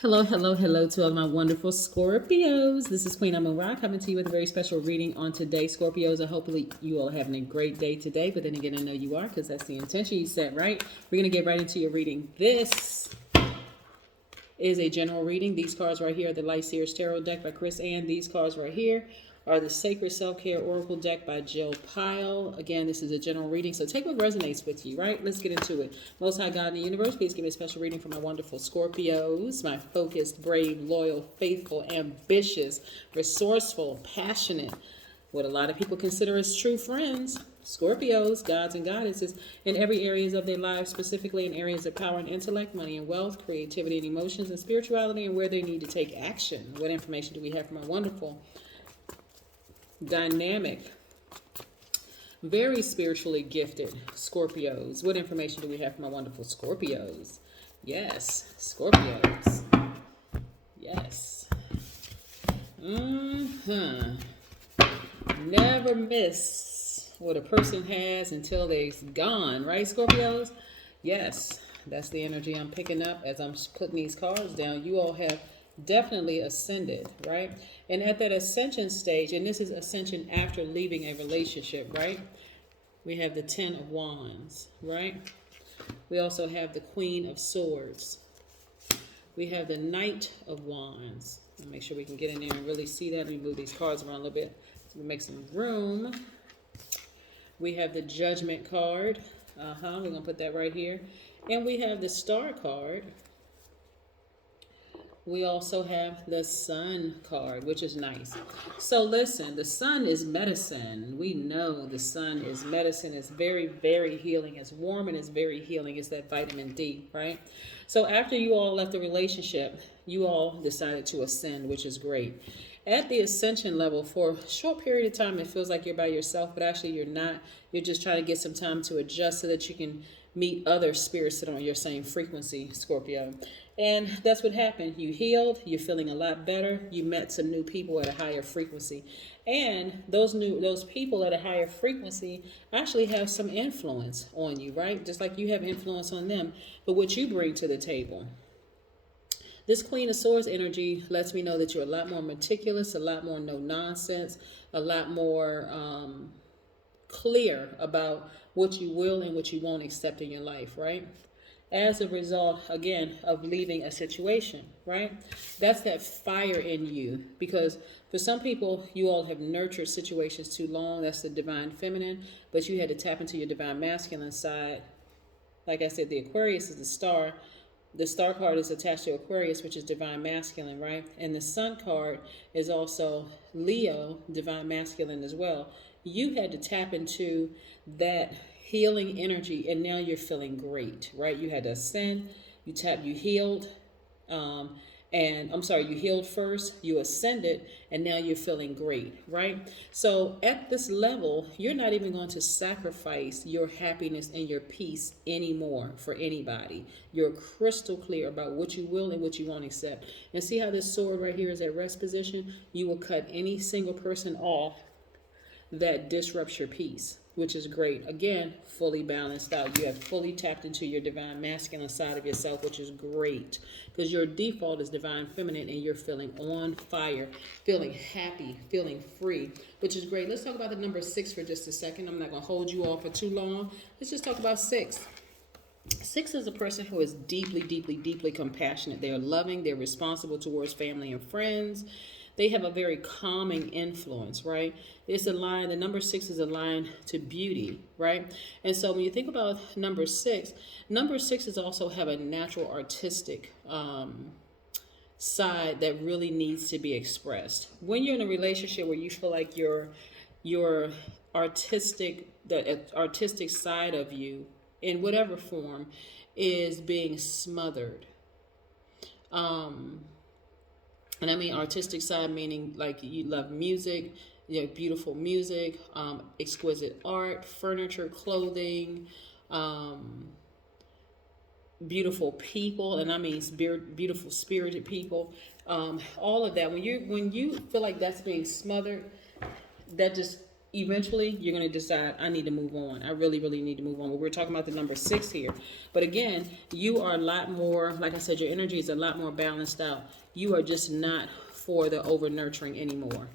Hello, hello, hello to all my wonderful Scorpios. This is Queen Amun Ra coming to you with a very special reading on today, Scorpios. And hopefully you all having a great day today. But then again, I know you are because that's the intention you set, right? We're going to get right into your reading. This is a general reading. These cards right here are the Light Seers Tarot deck by Chris Ann. These cards right here are the Sacred Self-Care Oracle deck by Jill Pyle. Again, this is a general reading, so take what resonates with you, right? Let's get into it. Most High God in the universe, please give me a special reading for my wonderful Scorpios, my focused, brave, loyal, faithful, ambitious, resourceful, passionate, what a lot of people consider as true friends. Scorpios, gods and goddesses, in every areas of their lives, specifically in areas of power and intellect, money and wealth, creativity and emotions, and spirituality, and where they need to take action. What information do we have from our wonderful, dynamic, very spiritually gifted Scorpios? What information do we have from our wonderful Scorpios? Yes, Scorpios. Yes. Never miss what a person has until they're gone, right, Scorpios? Yes, that's the energy I'm picking up as I'm putting these cards down. You all have definitely ascended, right? And at that ascension stage, and this is ascension after leaving a relationship, right? We have the 10 of Wands, right? We also have the Queen of Swords. We have the Knight of Wands. I'll make sure we can get in there and really see that. Let me move these cards around a little bit so we make some room. We have the Judgment card. We're going to put that right here. And we have the Star card. We also have the Sun card, which is nice. So listen, the Sun is medicine. We know the Sun is medicine. It's very, very healing. It's warm and it's very healing. It's that vitamin D, right? So after you all left the relationship, you all decided to ascend, which is great. At the ascension level, for a short period of time, it feels like you're by yourself, but actually you're not. You're just trying to get some time to adjust so that you can meet other spirits that are on your same frequency, Scorpio. And that's what happened. You healed. You're feeling a lot better. You met some new people at a higher frequency. And those people at a higher frequency actually have some influence on you, right? Just like you have influence on them, but what you bring to the table. This Queen of Swords energy lets me know that you're a lot more meticulous, a lot more no nonsense, a lot more clear about what you will and what you won't accept in your life, right? As a result, again, of leaving a situation, right? That's that fire in you, because for some people, you all have nurtured situations too long. That's the divine feminine, but you had to tap into your divine masculine side. Like I said, the Aquarius is the star. The Star card is attached to Aquarius, which is divine masculine, right? And the Sun card is also Leo, divine masculine as well. You had to tap into that healing energy, and now you're feeling great, right? You had to ascend, you healed, you healed first, you ascended, and now you're feeling great, right? So at this level, you're not even going to sacrifice your happiness and your peace anymore for anybody. You're crystal clear about what you will and what you won't accept. And see how this sword right here is at rest position? You will cut any single person off that disrupts your peace, which is great. Again, fully balanced out. You have fully tapped into your divine masculine side of yourself, which is great, because your default is divine feminine and you're feeling on fire, feeling happy, feeling free, which is great. Let's talk about the number 6 for just a second. I'm not going to hold you all for too long. Let's just talk about 6. 6 is a person who is deeply, deeply, deeply compassionate. They are loving. They're responsible towards family and friends. They have a very calming influence, right? It's a line, the number 6 is a line to beauty, right? And so when you think about number 6 is also have a natural artistic side that really needs to be expressed. When you're in a relationship where you feel like your the artistic side of you, in whatever form, is being smothered. And I mean artistic side, meaning like you love music, you know, beautiful music, exquisite art, furniture, clothing, beautiful people, and I mean beautiful spirited people. All of that. When you feel like that's being smothered, that just eventually you're going to decide, I need to move on. I really, really need to move on. But we're talking about the number 6 here. But again, you are a lot more, like I said, your energy is a lot more balanced out. You are just not for the over nurturing anymore.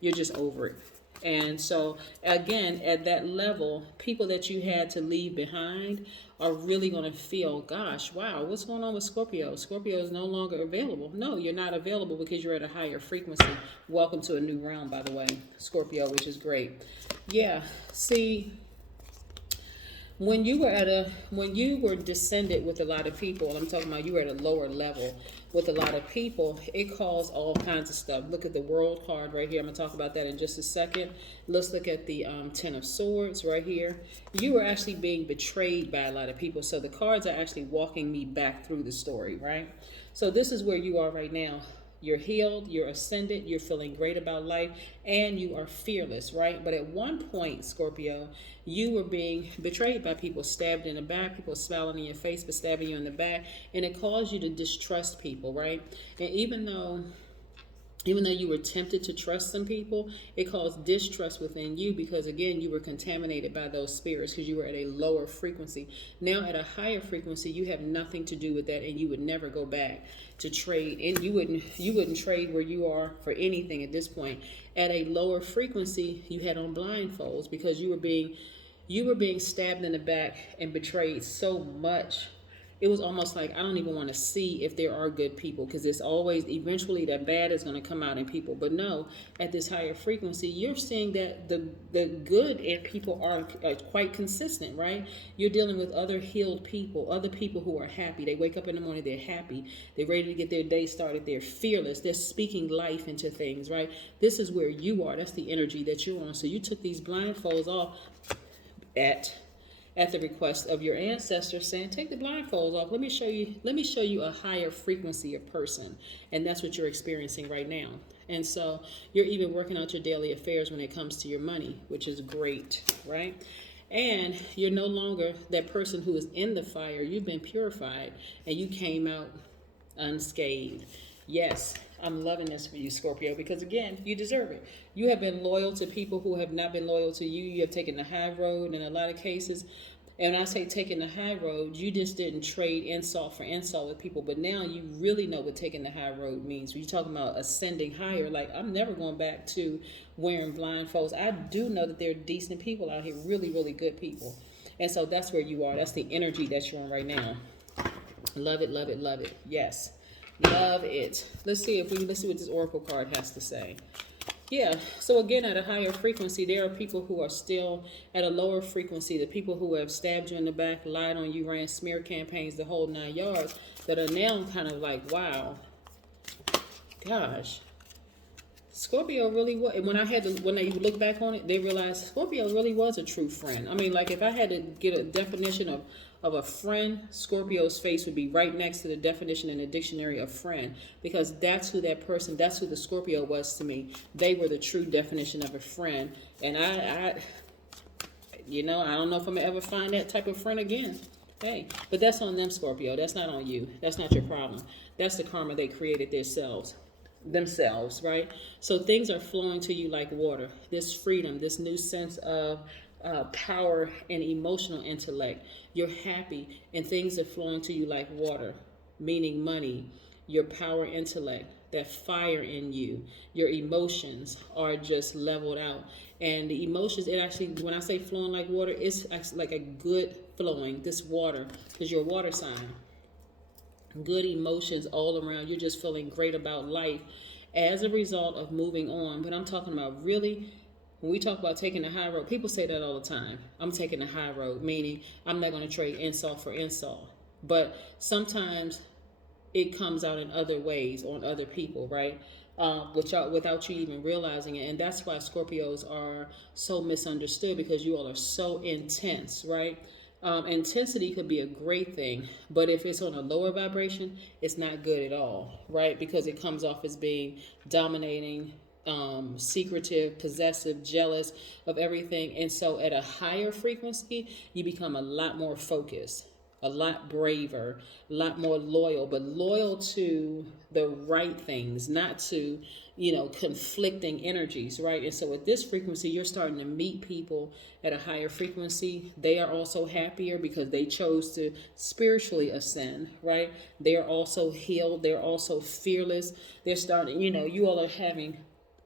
You're just over it. And so, again, at that level, people that you had to leave behind are really going to feel, gosh, wow, what's going on with Scorpio? Scorpio is no longer available. No, you're not available because you're at a higher frequency. Welcome to a new realm, by the way, Scorpio, which is great. Yeah, see, when you were descended with a lot of people, and I'm talking about you were at a lower level with a lot of people, it caused all kinds of stuff. Look at the World card right here. I'm going to talk about that in just a second. Let's look at the Ten of Swords right here. You were actually being betrayed by a lot of people. So the cards are actually walking me back through the story, right? So this is where you are right now. You're healed, you're ascended, you're feeling great about life, and you are fearless, right? But at one point, Scorpio, you were being betrayed by people, stabbed in the back, people smiling in your face, but stabbing you in the back, and it caused you to distrust people, right? And even though you were tempted to trust some people, it caused distrust within you because, again, you were contaminated by those spirits because you were at a lower frequency. Now, at a higher frequency, you have nothing to do with that, and you would never go back to trade. And you wouldn't trade where you are for anything at this point. At a lower frequency, you had on blindfolds because you were being stabbed in the back and betrayed so much. It was almost like, I don't even want to see if there are good people, because it's always, eventually that bad is going to come out in people. But no, at this higher frequency, you're seeing that the good in people are quite consistent, right? You're dealing with other healed people, other people who are happy. They wake up in the morning, they're happy. They're ready to get their day started. They're fearless. They're speaking life into things, right? This is where you are. That's the energy that you're on. So you took these blindfolds off at the request of your ancestors, saying, take the blindfolds off. Let me show you a higher frequency of person. And that's what you're experiencing right now. And so you're even working out your daily affairs when it comes to your money, which is great, right? And you're no longer that person who is in the fire. You've been purified and you came out unscathed. Yes, I'm loving this for you, Scorpio, because again, you deserve it. You have been loyal to people who have not been loyal to you. You have taken the high road in a lot of cases. And when I say taking the high road, you just didn't trade insult for insult with people. But now you really know what taking the high road means. When you're talking about ascending higher, like, I'm never going back to wearing blindfolds. I do know that there are decent people out here, really, really good people. And so that's where you are. That's the energy that you're on right now. Love it, love it, love it. Yes. Love it. Let's see what this oracle card has to say. Yeah, so again, at a higher frequency, there are people who are still at a lower frequency. The people who have stabbed you in the back, lied on you, ran smear campaigns, the whole 9 yards, that are now kind of like, wow, gosh, Scorpio really was. When they look back on it, they realized Scorpio really was a true friend. I mean, like, if I had to get a definition of a friend, Scorpio's face would be right next to the definition in the dictionary of friend, because that's who that's who the Scorpio was to me. They were the true definition of a friend. And I don't know if I'm gonna ever find that type of friend again. Hey, but that's on them, Scorpio. That's not on you. That's not your problem. That's the karma they created themselves, right? So things are flowing to you like water. This freedom, this new sense of power and emotional intellect. You're happy and things are flowing to you like water, meaning money, your power, intellect, that fire in you. Your emotions are just leveled out. And the emotions, it actually, when I say flowing like water, it's actually like a good flowing, this water, because you're a water sign. Good emotions all around. You're just feeling great about life as a result of moving on. But I'm talking about really, when we talk about taking the high road, people say that all the time. I'm taking the high road, meaning I'm not going to trade insult for insult. But sometimes it comes out in other ways on other people, right? Without you even realizing it. And that's why Scorpios are so misunderstood, because you all are so intense, right? Intensity could be a great thing, but if it's on a lower vibration, it's not good at all, right? Because it comes off as being dominating, secretive, possessive, jealous of everything. And so at a higher frequency, you become a lot more focused. a lot braver, a lot more loyal, but loyal to the right things, not to, conflicting energies, right? And so at this frequency, you're starting to meet people at a higher frequency. They are also happier because they chose to spiritually ascend, right? They're also healed. They're also fearless. They're starting, you all are having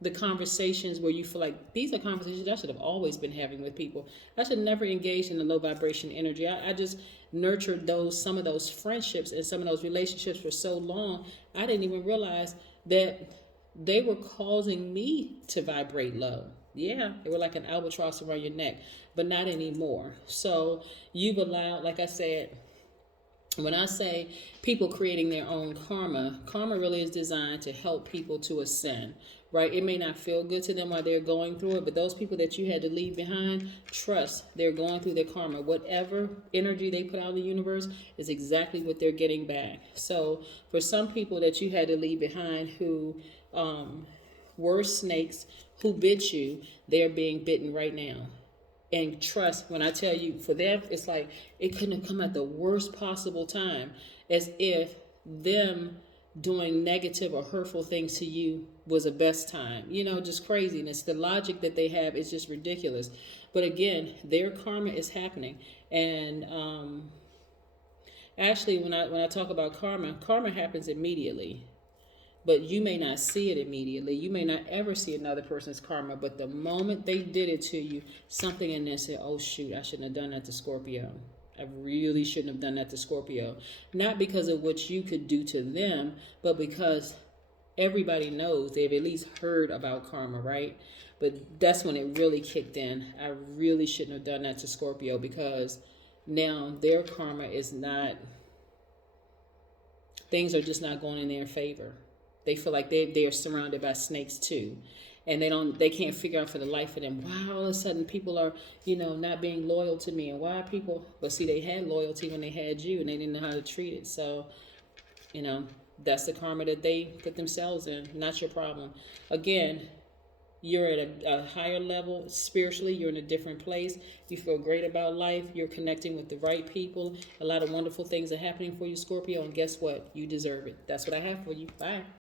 the conversations where you feel like these are conversations I should have always been having with people. I should never engage in the low vibration energy. I just nurtured some of those friendships and some of those relationships for so long. I didn't even realize that they were causing me to vibrate low. Yeah, they were like an albatross around your neck, but not anymore. So you've allowed, like I said, when I say people creating their own karma, karma really is designed to help people to ascend, right? It may not feel good to them while they're going through it, but those people that you had to leave behind, trust they're going through their karma. Whatever energy they put out in the universe is exactly what they're getting back. So for some people that you had to leave behind who were snakes, who bit you, they're being bitten right now. And trust, when I tell you, for them, it's like it couldn't have come at the worst possible time, as if them doing negative or hurtful things to you was the best time. Just craziness. The logic that they have is just ridiculous. But again, their karma is happening. And actually, when I talk about karma happens immediately. But you may not see it immediately. You may not ever see another person's karma. But the moment they did it to you, something in there said, oh, shoot, I shouldn't have done that to Scorpio. I really shouldn't have done that to Scorpio. Not because of what you could do to them, but because everybody knows. They've at least heard about karma, right? But that's when it really kicked in. I really shouldn't have done that to Scorpio, because now their karma is not, things are just not going in their favor. They feel like they are surrounded by snakes too, and they can't figure out for the life of them why all of a sudden people are not being loyal to me, and why people. But see, they had loyalty when they had you, and they didn't know how to treat it. So that's the karma that they put themselves in. Not your problem. Again, you're at a higher level spiritually. You're in a different place. You feel great about life. You're connecting with the right people. A lot of wonderful things are happening for you, Scorpio, and guess what? You deserve it. That's what I have for you. Bye.